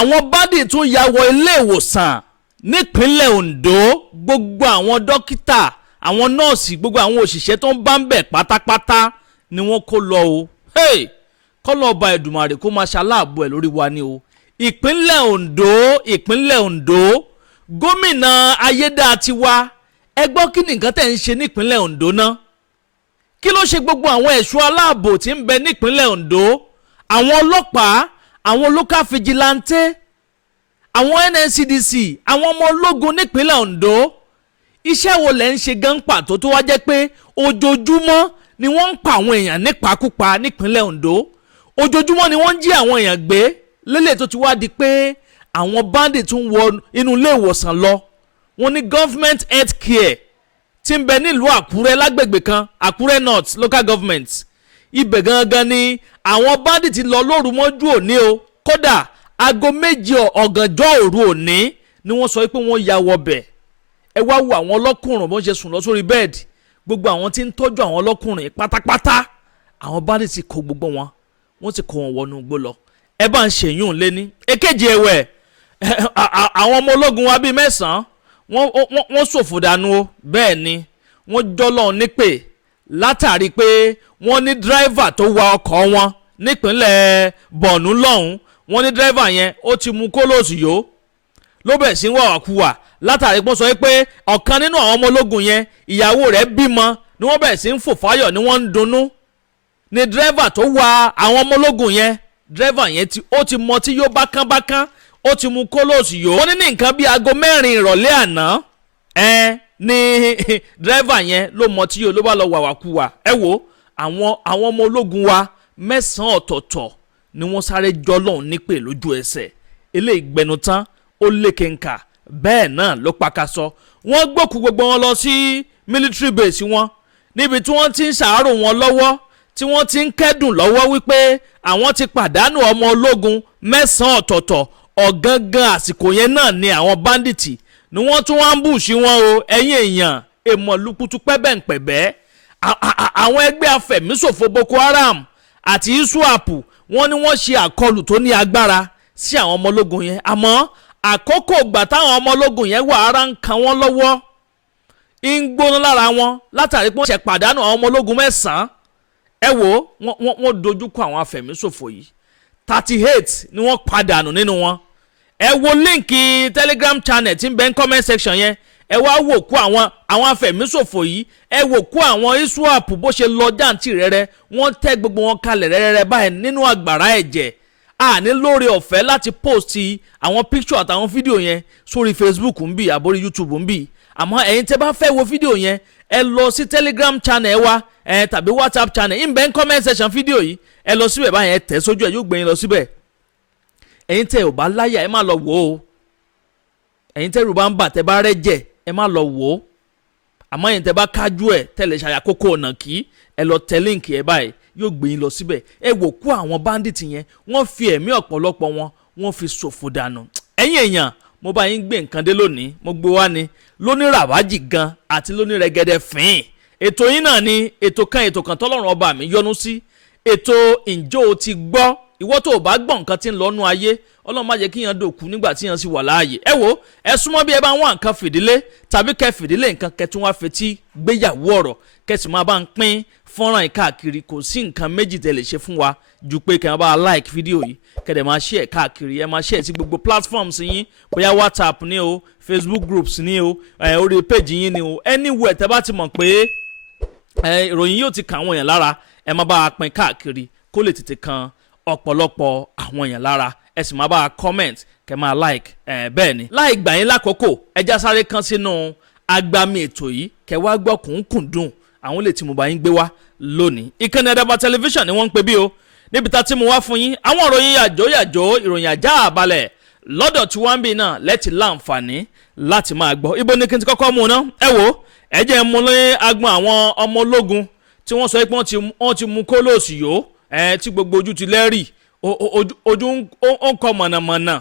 àwọn bandit tún ya wọ ilé ìwòsàn nípínlẹ̀ Ondo. Gbogbo àwọn dókítà, àwọn nọ́ọ̀sì, gbogbo àwọn òṣìṣẹ́ tó ń bá ń bẹ̀ pátápátá ni wọ́n kó lọ o. Kọ́lọ́ ọba Èdùmàrè kó máa ṣaláàbò ẹ̀ lórí wa ni o. Ìpínlẹ̀ Ondo, gómìnà Ayédátiwa, ẹ gbọ́ kí ni nǹkan tẹ̀ ń ṣe nípínlẹ̀ Ondo náà? Kí ló ṣe gbogbo àwọn ẹ̀ṣọ́ aláàbò tí ń bẹ nípínlẹ̀ Ondo? Àwọn ọlọ́pàá, àwọn local vigilante, àwọn NSCDC, àwọn ọmọ ológun nípínlẹ̀ Ondo, iṣẹ́ wo lẹ̀ ń ṣe gan pàtó tó wá jẹ́ pé ojoojúmọ́ ni wọ́n ń pa àwọn èèyàn nípakúpa nípínlẹ̀ Ondo? Ojoojúmọ́ ni wọ́n ń jí àwọn èèyàn gbé lélẹ̀ tó ti wá di pé àwọn bandit tún wọ inú ilé ìwòsàn lọ. Wọ́n ní government health care tí ń bẹ nílùú Àkúrẹ́ lágbègbè kan, Àkúrẹ́ North local government. Ibẹ̀ gangan ni àwọn bandit lọ lóru mọ́jú òní o. Kódà aago 2 ọ̀gànjọ́ òru òní ni wọ́n sọ pé wọ́n ya wọbẹ̀. Ẹ wá wo àwọn ọlọ́kùnrin bó ń ṣe sùn lọ sórí bẹ́ẹ̀dì. Gbogbo àwọn tí ń tọ́jú àwọn ọlọ́kùnrin pátápátá, àwọn bandit ti kó gbogbo wọn, wọ́n ti kó wọn wọnú igbó lọ. Ẹ bá ń ṣèyún lẹ́ni. Èkejì ẹ̀wẹ̀, àwọn ọmọ ológun wa bíi Mesan wọ́n ṣòfò dànù o. Bẹ́ẹ̀ ni wọ́n jọ́lọ́ nípè látàrí pé wọ́n ní dírẹ́fà tó wa ọkọ̀ wọn nípínlẹ̀ Borno lọ́hùn. Wọ́n ní dírẹ́fà yẹn ó ti mú kólóòsì yó ló bẹ̀ sí wà wàkúwà látàrí pé wọ́n sọ pé ọ̀kan nínú àwọn ọmọ ológun yẹn ìyàwó rẹ̀ bímọ ni wọ́n bẹ̀ sí ń fò fáyọ̀ ni wọ́n ń dunnú. Ni dírẹ́fà tó wa àwọn ọmọ ológun yẹn, dírẹ́fà yẹn ó ti mọ tí yó bákánbákán, ó ti mú kólóòsì yó. Wọ́n ní ní nǹkan bíi aago 4 ìrọ̀lẹ́ àná ni dírẹ́fà yẹn ló mọ tí yó ló bá lọ wàwàkúwà. Ẹ wo àwọn ọmọ ológun wa 9 ọ̀tọ̀ọ̀tọ̀ ni wọ́n sáré jọlọ́hún nípè lójú ẹsẹ̀. Eléyìí gbẹnu tán ó lékè ńkà, bẹ́ẹ̀ náà ló pakasọ. Wọ́n gbókù gbogbo wọn lọ sí military base wọn níbi tí wọ́n ti ń ṣàárò wọn lọ́wọ́, tí wọ́n ti ń kẹ́dùn lọ́wọ́ wípé àwọn ti pàdánù ọmọ ológun 9 ọ̀tọ̀ọ̀tọ̀. Ọ̀gangan àsìkò yẹn náà ni àwọn bandits ni wọ́n tún wá ń bù sí wọn o. Ẹ̀yin èèyàn, èèmọ̀ lukutu pẹ́bẹ̀ǹpẹ̀bẹ́. Àwọn ẹgbẹ́ afẹ̀míṣòfò Boko Haram àti ISWAP wọ́n ní wọ́n ṣe àkọlù tó ní agbára sí àwọn ọmọ ológun yẹn. Àmọ́ àkókò ìgbà táwọn ọmọ ológun yẹn wà ara ń kan wọ́n lọ́wọ́, ń gbóná lára wọn látàrí pé wọ́n ṣe pàdánù àwọn ọmọ ológun 9. Ẹ wo wọ́n dojúkọ àwọn afẹ̀míṣòfò yìí 38 ni wọ́n pàdánù nínú wọn. Ẹ wo líǹkì Telegram channel tí ń bẹ ní comment section yẹn. Ẹ wá wò kú àwọn afẹ̀míṣòfò yìí. Ẹ wò kú àwọn ISWAP bó ṣe lọ jàǹtì rẹ́rẹ́. Wọ́n tẹ́ gbogbo wọn kalẹ̀ rẹ́rẹ́rẹ́ báyìí nínú àgbàrá ẹ̀jẹ̀. Àní lórí ọ̀fẹ́ láti post àwọn picture àtàwọn fídíò yẹn sórí Facebook ń bì àbórí YouTube ń bì. Àmọ́ ẹ̀yin tẹ́ bá fẹ́ wo fídíò yẹn, ẹ lọ sí Telegram channel wa tàbí WhatsApp channel ń bẹ ní comment section fídíò yìí. Ẹ lọ síbẹ̀ báyìí, ẹ tẹ̀ sójú ẹ̀ yóò gbé yín lọ síbẹ̀. Ẹ̀yin tẹ́ ò bá láyà ẹ má lọ wò ó. Ẹ̀yin tẹ́ rùbá ń bà tẹ́ bá rẹ́jẹ̀ ẹ má lọ wò ó. Àmọ́ ẹ̀yin tẹ́ bá kájú ẹ̀ tẹ́lẹ̀ ṣàyàkókò ọ̀nà kí ẹ lọ tẹ líǹkì ẹ báyìí yóò gbé yín lọ síbẹ̀. Ẹ wò kú àwọn bandit yẹn, wọ́n fi ẹ̀mí ọ̀pọ̀lọpọ̀ wọ́n fi ṣòfò dànù. Ẹ̀yin èèyàn, mo bá yín gbé nǹkan dé lónìí, mo gbé wá ní lóní ràwájì gan àti lóní rẹ̀gẹ̀dẹ̀ fín. Ètò yín náà ni ètò kan tọ́lọ́run ọba mi yọ́nú sí. Ètò ǹjọ́ o ti gbọ́, ìwọ tó o bá gbọ́ nǹkan tí ń lọ́nu ayé, Ọlọ́run má jẹ́ kí yàn dòkú nígbà tí yàn sì wà láàyè. Ẹ wo, ẹ súnmọ́ bí ẹ bá ń wá nǹkan fìdílé tàbí kẹ́ fìdílé nǹkan kẹtún wá fetí gbéyàwó ọ̀rọ̀ kẹsì máa bá ń pín fọ́nrán káàkiri. Kò sí nǹkan méjì tẹ́ lè ṣe fún wa ju pé kẹ́ bá like fídíò yìí kẹ́dẹ̀ máa share káàkiri. Ẹ máa share sí gbogbo platforms yín, bóyá WhatsApp ni o, Facebook groups ni o, orí page yín ni o, anywhere tẹ́ bá ti mọ̀ pé ìròyìn yóò ti kàn àwọn èèyàn lára, ẹ máa bá a pín káàkiri kó lè tètè kan ọ̀pọ̀lọpọ̀ àwọn èèyàn lára. Ẹ sì máa bá a comment kẹ́ máa like. Bẹ́ẹ̀ ni láì gbà yín lákòókò, ẹja sáré kan sínú agbami ètò yìí kẹ́ wá gbọ́ kùnkùndùn àwọn lè tí mo bá yín gbé wá lónìí. Ìkànnì Àdàbà tẹlifíṣàn ni wọ́n ń pè bí o, níbi tá tí mo wá fún yín àwọn ìròyìn yàjó ìròyìn ajá àbálẹ̀ lọ́dọ̀ tí wọ́n ń bì náà lẹ́tì láǹfààní láti máa gbọ́. Ibo ni kí n ti kọ́kọ́ mú ná. Ẹ wo, ẹ jẹ́ mú lé agbọn àwọn ọmọ ológun tí wọ́n sọ pé wọ́n ti mú kólóòsì yó, tí gbogbo ojú ti lẹ́rìí, ojú ń kọ mọ̀nàmọ̀nà.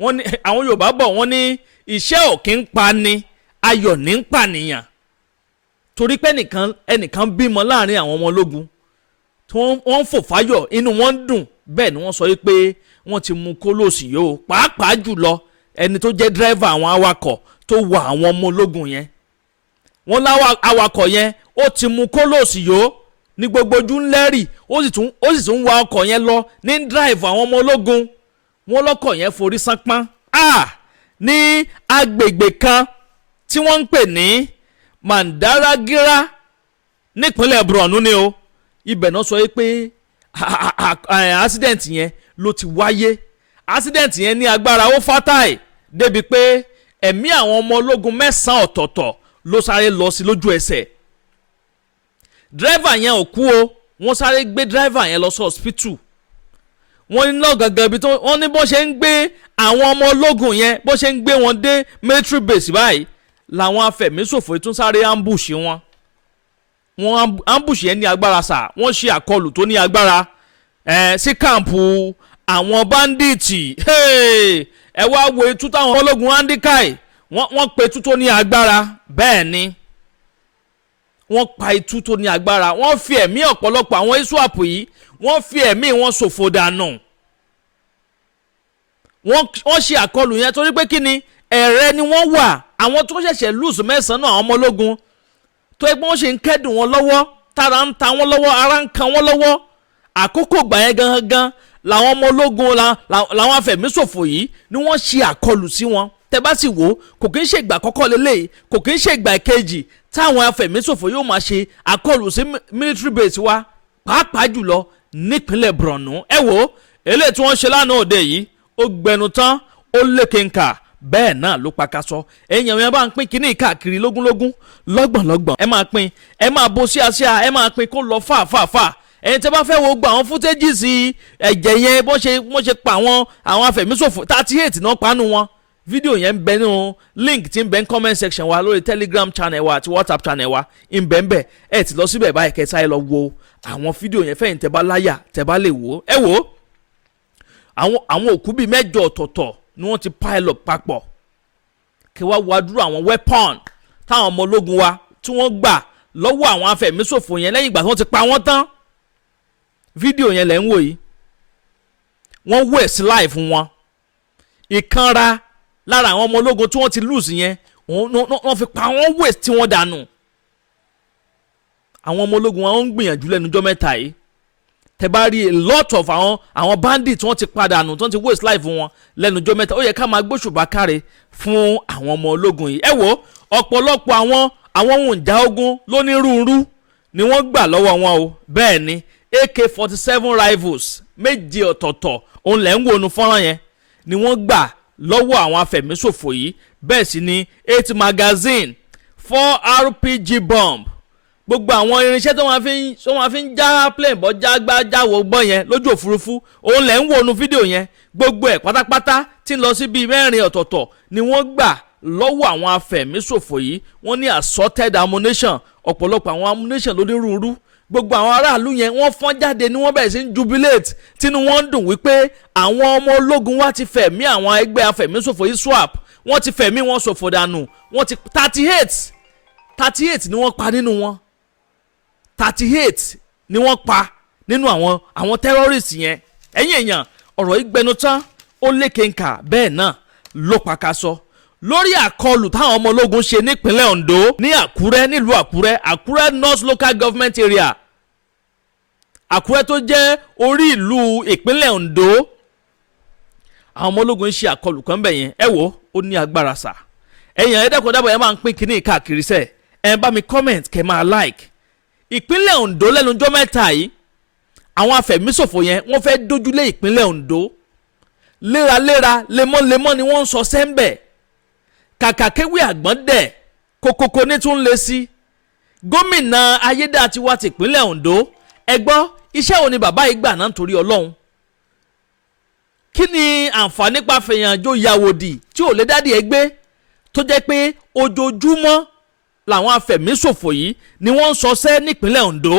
Wọ́n ní àwọn Yorùbá bọ̀ wọ́n ní iṣẹ́ ò kí ń pa ni, ayọ̀ ní ń pànìyàn. Torí pé ẹnìkan bímọ láàrin àwọn ọmọ ológun tí wọ́n ń fò fáyọ̀, inú wọn dùn. Bẹ́ẹ̀ ni wọ́n sọ pé wọ́n ti mú kólòsì yìí o pàápàá jùlọ ẹni tó jẹ́ dírẹ́fà àwọn awakọ̀ tó wà àwọn ọmọ ológun yẹn wọ́n láwọn awakọ̀ yẹn ó ti mú kólòsì yìí o ní gbogbo ojú ńlẹ́rì ó sì tún wa ọkọ̀ yẹn lọ ní dírẹ́fà àwọn ọmọ ológun wọ́n lọ́kọ̀ yẹn forí sánpọ́n ní agbègbè kan tí wọ́n ń pè ní Mandaragira nípínlẹ̀ Borno ni o ibẹ̀ náà sọ pé accident yẹn ló ti wáyé accident yẹn ní agbára ó fatai débi pé ẹ̀mí àwọn ọmọ ológun 9 ọ̀tọ̀ọ̀tọ̀ ló sáré lọ sí lójú ẹsẹ̀ dírẹ́fà yẹn ò kú o wọ́n sáré gbé dírẹ́fà yẹn lọ sí hospital wọ́n ní náà gangan ibi tó wọ́n ní bó ṣe ń gbé àwọn ọmọ ológun yẹn bó ṣe ń gbé wọn dé military base báyìí làwọn afẹ̀míṣòfò tún sáré ambush wọn ambush yẹn ní agbára sà wọ́n ṣe àkọlù tó ní agbára sí kàǹpù àwọn báńdíìtì ẹ wá wo etú táwọn ológun andikai wọ́n pe etú tó ní agbára bẹ́ẹ̀ ni wọ́n pa etú tó ní agbára wọ́n fi ẹ̀mí ọ̀pọ̀lọpọ̀ àwọn ISWAP yìí wọ́n fi ẹ̀mí wọn ṣòfò dànù wọ́n ṣe àkọlù yẹn torí pé kí ni ẹ̀rẹ́ ni wọ́n wà àwọn tó ṣẹ̀ṣẹ̀ lùsù mẹ́sàn-án àwọn ọmọ ológun tó ẹgbẹ́ wọn ṣe ń kẹ́dùn wọn lọ́wọ́ tára ń ta wọn lọ́wọ́ ara ń kan wọn lọ́wọ́ àkókò gbà yẹn gangan làwọn ọmọ ológun làwọn afẹ̀míṣòfò yìí ni wọ́n ṣe àkọlù sí wọn tẹ́ bá sì wò kò kí ń ṣe ìgbà àkọ́kọ́ lélẹ́yìí kò kí ń ṣe ìgbà kejì táwọn afẹ̀míṣòfò yóò máa ṣe àkọlù sí military base wa pàápàá jùlọ nípínlẹ̀ Borno ẹ wò eléyìí tí wọ́n ṣe lánàá òde yìí ó gbẹnu tán ó lékenkà bẹ́ẹ̀ náà ló pakasọ èèyàn yẹn bá ń pín kínní káàkiri lógúnlógún lọ́gbọ̀nlọ́gbọ̀n ẹ máa pín ẹ máa bo síàsíà ẹ máa pín kó lọ fàáfàá ẹ̀yin tẹ́ bá fẹ́ wo gba àwọn fútéjìsì ẹ̀jẹ̀ yẹn bó ṣe pa àwọn afẹ̀míṣòfò 38 náà panu wọn fídíò yẹn ń bẹ nínú link tí ń bẹ ní comment section wa lórí Telegram channel wa àti WhatsApp channel wa ń bẹ ń bẹ ẹ ti lọ síbẹ̀ báyìí kẹta ẹ lọ wo àwọn fídíò yẹn fẹ́yìn tẹ́ bá láyà tẹ́ bá lè wò ẹ wò àwọn òkú bíi 8 ọ̀tọ̀ọ̀tọ̀ ni wọ́n ti pile up papọ̀ kí wá wá dúró àwọn weapon táwọn ọmọ ológun wa tí wọ́n gbà lọ́wọ́ àwọn afẹ̀míṣòfò yẹn lẹ́yìn ìgbà tí wọ́n ti pa wọ́n tán fídíò yẹn lẹ́ ń wò yìí wọ́n waste life wọn ìkanra lára àwọn ọmọ ológun tí wọ́n ti lose yẹn wọ́n fi pa wọ́n waste tí wọ́n dànù àwọn ọmọ ológun wọn ń gbìyànjú lẹ́nujọ́ mẹ́ta yìí tẹ́ bá rí a lot of àwọn bandits wọ́n ti padànù tí wọ́n ti waste life wọn lẹ́nujọ́ mẹ́ta ó yẹ ká máa gbóṣùbà káre fún àwọn ọmọ ológun yìí ẹ wo ọ̀pọ̀lọpọ̀ àwọn ohun ìjà ogun lónírúurú ni wọ́n gbà lọ́wọ́ wọn o bẹ́ẹ̀ ni AK-47 rifles 7 ọ̀tọ̀ọ̀tọ̀ òun lẹ́ ń wo nu fọ́nrán yẹn ni wọ́n gbà lọ́wọ́ àwọn afẹ̀míṣòfò yìí bẹ́ẹ̀ sì ni 8 magazine 4 RPG bomb gbogbo àwọn irinṣẹ́ tó máa fi ń já plane bọ́ jáwọ́ gbọ́ yẹn lójú òfurufú òun lẹ́ ń wo nu fídíò yẹn gbogbo ẹ̀ pátápátá tí ń lọ sí bíi 4 ọ̀tọ̀ọ̀tọ̀ ni wọ́n gbà lọ́wọ́ àwọn afẹ̀míṣòfò yìí wọ́n ní assorted ammunition ọ̀pọ̀lọpọ̀ àwọn ammunition lónírúurú gbogbo àwọn aráàlú yẹn wọ́n fọ́n jáde ni wọ́n bẹ̀rẹ̀ sí ń jubilate tínú wọn ń dùn wípé àwọn ọmọ ológun wa ti fẹ̀mí àwọn ẹgbẹ́ afẹ̀míṣòfò ISWAP wọ́n ti fẹ̀mí wọn ṣòfò dànù wọ́n ti 38 ni wọ́n pa nínú wọn 38 ni wọ́n pa nínú àwọn terrorists yẹn ẹ̀yin èèyàn ọ̀rọ̀ ìgbẹ́nu tán ó lékenkà bẹ́ẹ̀ náà ló pakasọ lórí àkọlù táwọn ọmọ ológun ṣe nípínlẹ̀ Ondo ní Àkúrẹ́ nílùú Àkúrẹ́ North Local Government Area Àkúrẹ́ tó jẹ́ orí ìlú ìpínlẹ̀ Ondo àwọn ọmọ ológun ṣe àkọlù kan bẹ̀ yẹn ẹ wò ó ní agbára sà ẹ̀yàn ẹ̀dẹ́kọ̀ dábọ̀ yẹn máa ń pín kínní káàkiri sẹ̀ ẹ̀ bá mi comment kẹ́ máa like ìpínlẹ̀ Ondo lẹ́nujọ́ mẹ́ta yìí àwọn afẹ̀míṣòfò yẹn wọ́n fẹ́ dójúlé ìpínlẹ̀ Ondo léraléra lemọ́lemọ́ ni wọ́n ń sọ sẹ́ńbẹ̀ kàkà kéwì àgbọ̀n dẹ̀ kòkòkò ní tún lé sí gómìnà ayédátiwa tìpínlẹ̀ Ondo ẹ gbọ́ iṣẹ́ wo ni bàbá yìí gbà náà nítorí Ọlọ́run kí ni àǹfààní pàfẹ́yànjó yàwòdì tí ò lè dádì ẹ gbé tó jẹ́ pé ojoojúmọ́ làwọn afẹ̀míṣòfò yìí ni wọ́n ń sọsẹ́ nípínlẹ̀ Ondo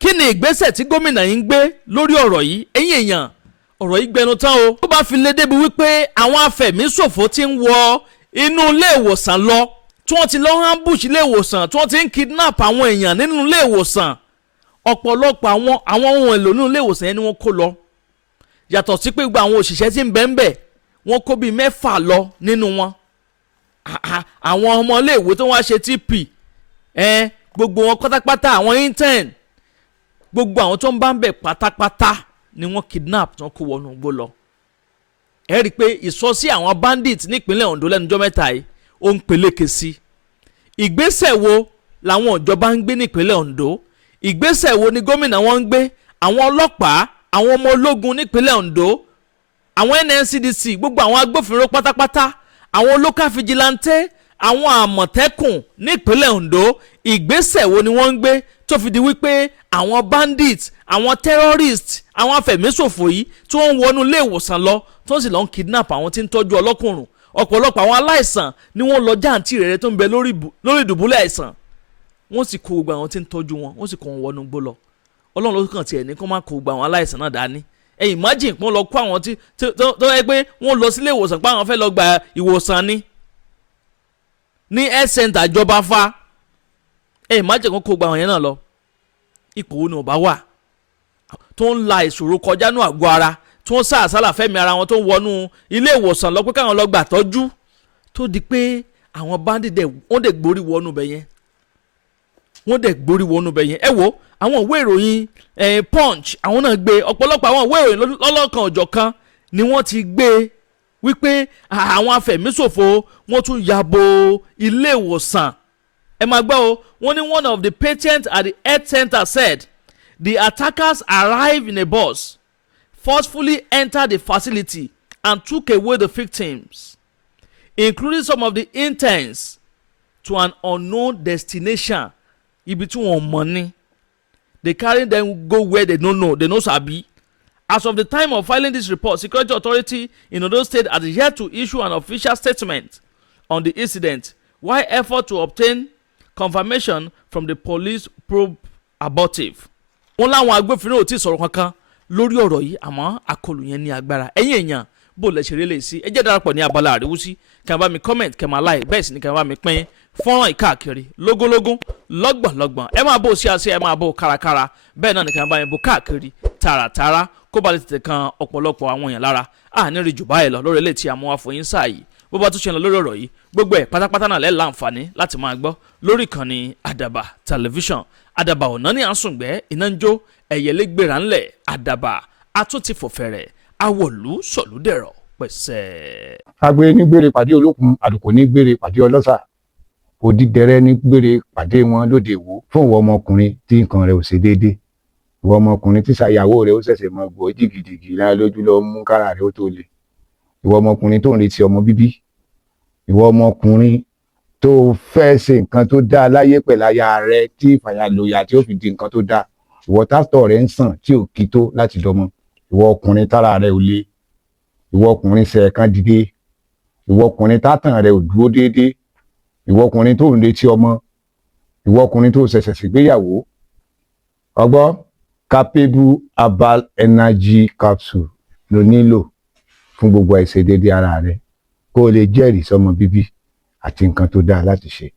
kí ni ìgbésẹ̀ tí gómìnà yìí ń gbé lórí ọ̀rọ̀ yìí ẹ̀yin èèyàn ọ̀rọ̀ yìí gbẹnu tán o tó bá fi lé débi wípé àwọn afẹ̀míṣòfò ti ń wọ inú ilé ìwòsàn lọ tí wọ́n ti lọ ambush ilé ìwòsàn tí wọ́n ti ń kidnap àwọn èèyàn nínú ilé ìwòsàn ọ̀pọ̀lọpọ̀ àwọn ohun èlò nínú ilé ìwòsàn yẹn ni wọ́n kó lọ yàtọ̀ sí pé gbogbo àwọn òṣìṣẹ́ tí ń bẹ ń bẹ̀ wọ́n kó bíi 6 lọ nínú wọn. Àwọn ọmọléèwé tó wá ṣe TP gbogbo wọn pátápátá, àwọn intern, gbogbo àwọn tó ń bá ń bẹ̀ pátápátá ni wọ́n kidnap tí wọ́n kó wọnú igbó lọ. Ẹ rí i pé ìsọsí àwọn bandit nípínlẹ̀ Ondo lẹ́nujọ́ mẹ́ta yìí ó ń peléke sí. Ìgbésẹ̀ wo làwọn ìjọba ń gbé nípínlẹ̀ Ondo? Ìgbésẹ̀ wo ni gómìnà wọn ń gbé? Àwọn ọlọ́pàá, àwọn ọmọ ológun nípínlẹ̀ Ondo, àwọn NNCDC, gbogbo àwọn agbófinró pátápátá, àwọn local vigilante, àwọn àmọ̀tẹ́kùn nípínlẹ̀ Ondo, ìgbésẹ̀ wo ni wọ́n ń gbé tó fi di wípé àwọn bandit, àwọn terrorist, àwọn afẹ̀míṣòfò yìí tí wọ́n ń wọnú ilé ìwòsàn lọ tó sì lọ ń kidnap àwọn tí ń tọ́jú ọlọ́kùnrùn? Ọ̀pọ̀lọpọ̀ àwọn aláìsàn ni wọ́n lọ jáǹtì rẹ̀ tó ń bẹ lórí ìdùbúlẹ̀ àìsàn, wọ́n sì kó gbogbo àwọn tí ń tọ́jú wọn, wọ́n sì kó wọn wọnú igbó lọ. Ọlọ́run ló kàn tiẹ̀ ní kó má kó gbogbo àwọn aláìsàn náà dání. Imagine pé wọ́n lọ kó àwọn tí tó yẹ pé wọ́n lọ sílé ìwòsàn pé àwọn fẹ́ lọ gba ìwòsàn ní health center ìjọba fa. Imagine kó gbogbo àwọn yẹn náà lọ. Ipò wo ni ọba wà tó ń la ìṣòro kọjá ní àgọ́ ara, tó ń sá àsálà fẹ́mi ara wọn, tó ń wọnú ilé ìwòsàn lọ pé káwọn lọ gbà tọ́jú, tó di pé àwọn bandit wọ́n dẹ̀ gborí wọnú bẹ̀ yẹn. Ẹ wo àwọn ìwé ìròyìn Punch, àwọn náà gbé ọ̀pọ̀lọpọ̀ àwọn ìwé ìròyìn lọ́lọ́kan òjọ̀kan ni wọ́n ti gbé wípé àwọn afẹ̀míṣòfò wọ́n tún yabo ilé ìwòsàn. Ẹ máa gbọ́ o, wọ́n ní one of the patients at the health center said the attackers arrived in a bus, forcefully entered the facility and took away the victims, including some of the interns, to an unknown destination. Ibi tí wọ́n mọ̀ ní. They carry them go where they don't know, they no sabi. As of the time of filing this report, Security Authority in Ondo State has yet to issue an official statement on the incident, while effort to obtain confirmation from the police probe abortive. Wọ́n láwọn agbófinró ò tí sọ̀rọ̀ kankan lórí ọ̀rọ̀ yìí, àmọ́ àkọlù yẹn ní agbára. Ẹ̀yin èèyàn bó lẹ ṣe rí lè sí, ẹ jẹ́ darapọ̀ ní abala àríwúsí, kẹ́ bá mi comment, kẹ́ máa like, bẹ́ẹ̀ sì ni kẹ́ bá mi pín fọ́nrán ìkáàkiri lógúnlógún lọ́gbọ̀nlọ́gbọ̀n. Ẹ máa bó ṣíàṣì, ẹ máa bó kárakára, bẹ́ẹ̀ náà ni kẹ́ bá mi bó káàkiri tààràtààrà kó ba lè tètè kan ọ̀pọ̀lọpọ̀ àwọn èèyàn lára. Ní rí jù báyìí lọ lórí ilé tí a mú wá fún yín sáà yìí. Bó bá tún ṣe lọ lórí ọ̀rọ̀ yìí, gbogbo ẹ̀ pátápátá náà lẹ́ láǹfààní láti máa gbọ́ lórí ìkànnì Àdàbà tẹlifíṣàn. Àdàbà ọ̀nà ní àsùngbẹ́, iná ń jó, ẹ̀yẹlé gbéra ńlẹ̀. Àdàbà àtúntì fòfẹ̀rẹ̀, àwọ̀lú sọ̀lúdẹ̀rọ̀ pẹ̀sẹ̀. Agbe ní gbére pàdé olókun, àdùkò ní gbére pàdé ọlọ́sà, òdìdẹrẹ́ ní gbére pàdé wọn lóde ìwò. Fún ìwọ ọmọkùnrin tí nǹkan rẹ̀ ò ṣe déédéé, ìwọ ọmọkùnrin tí ṣàyàwó rẹ̀ ó ṣẹ̀ṣẹ̀ mọ gbọ́ jìgìjìgì lára lójú lọ mú kára rẹ̀ ó tó le, ìwọ ọmọkùnrin tó ń retí ọmọ bíbí, ìwọ ọmọkùnrin tó fẹ́ ṣe nǹkan tó dáa láyé pẹ̀lú aya rẹ̀ tí ìfàyàlòyà tí ó fi di nǹkan tó dáa, ìwọ tásítọ̀ rẹ̀ ń sàn tí ò kí tó láti dọmọ, ìwọ ọkùnrin tára rẹ̀ ò le, ìwọ ọkùnrin ṣẹ̀ẹ̀kan dìde, ìwọ ọkùnrin tátàn rẹ̀ ò dúró déédéé, ìwọ ọkùnrin tó ń retí ọmọ, ìwọ ọkùnrin tó ṣẹ̀ṣẹ̀ ṣègbéyàwó. Ọgbọ́ Capable Herbal Energy Capsule ló nílò fún gbogbo àìṣedéédé ara rẹ̀ kó o lè jẹ́rìí sọmọ bíbí àti nǹkan tó dáa láti ṣe.